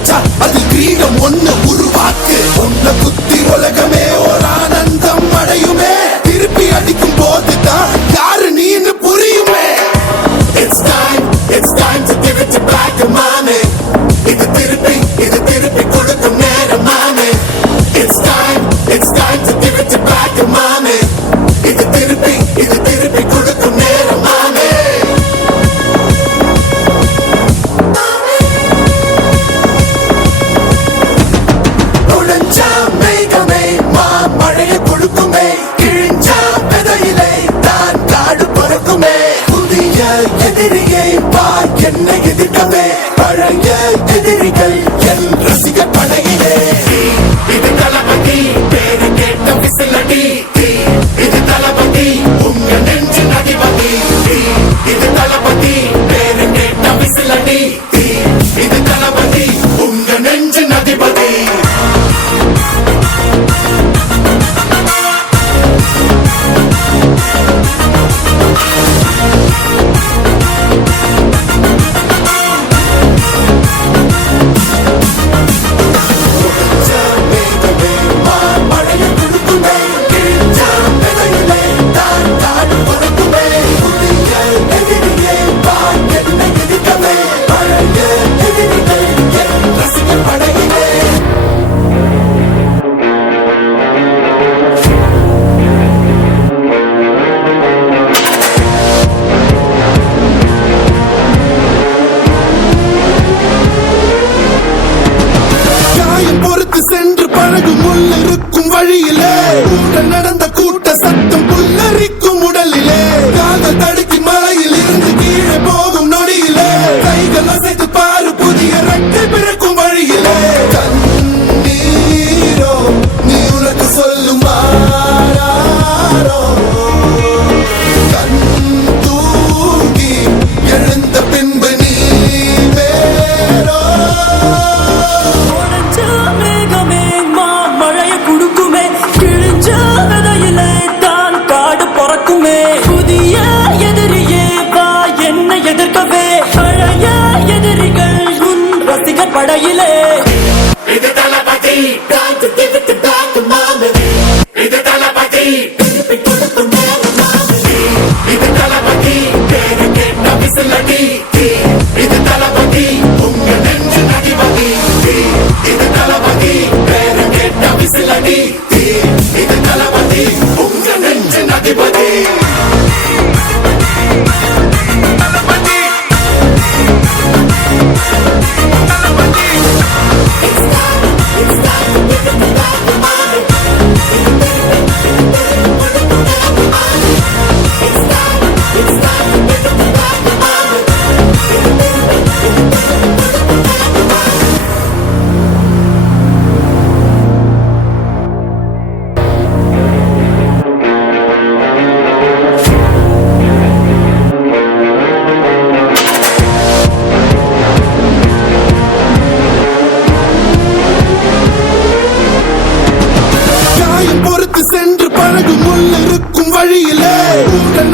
கிடைச்சா அது கிரீடம் ஒண்ணு உருவாக்கு. உன்னை குத்தி உலகமே ஒரு ஆனந்தம் அடையுமே. திருப்பி அடிக்கும் போதுதான் யாரு நீன்னு புரியுமே. It's time to give it back to mommy. இது திருப்பி கொடுக்கும் நேரம் மாமே. It's time to give it back to mommy. இது திருப்பி கொடுக்கும் நேரம் மாமே. உடைஞ்சா மேகமே மழையை கொடுக்குமே. கிழிஞ்சா விதையிலே தான் காடு பறக்குமே. புதிய எதிரியை வா என்னை எதிர்க்கவே. பழைய எதிரிகள் என் ரசிக படையிலே. இது தளபதி பேரு கேட்ட விசிலடி. இது தளபதி உங்க நெஞ்சின் அதிபதி. இது தளபதி பேரு கேட்ட விசிலடி. இது தளபதி உங்க நெஞ்சின் அதிபதி. சென்று பழகும் முள்ளிருக்கும் வழியிலே. உடன் நடந்த கூட்ட சத்தம் புல்லரிக்கும் உடலிலே. காதல் தடுக்கி மலையில் இருந்து கீழே போகும் நொடியிலே. கைகள் அசைத்து பாரு புதிய ரெட்டை பிறக்கும் வழியிலே. கண்ணீரோ நீ உனக்கு சொல்லும் கண் தூங்கி எழுந்த பின்பு நீ வேறோ. புதிய எதிரியே வா என்னை எதிர்க்கவே. பழைய எதிரிகள் உன் ரசிகர் படையிலே. இது தளபதி time to give it back to mommy. இது தளபதி திருப்பி கொடுக்கும் நேரம் மாமே. இது தளபதி பேரு கேட்ட விசிலடி. இது தளபதி உங்க நெஞ்சின் அதிபதி. இது தளபதி பேரு கேட்ட விசிலடி. இது தளபதி உங்க நெஞ்சின் அதிபதி. சென்று பழகும் முள்ளிருக்கும் வழியிலே. உடன்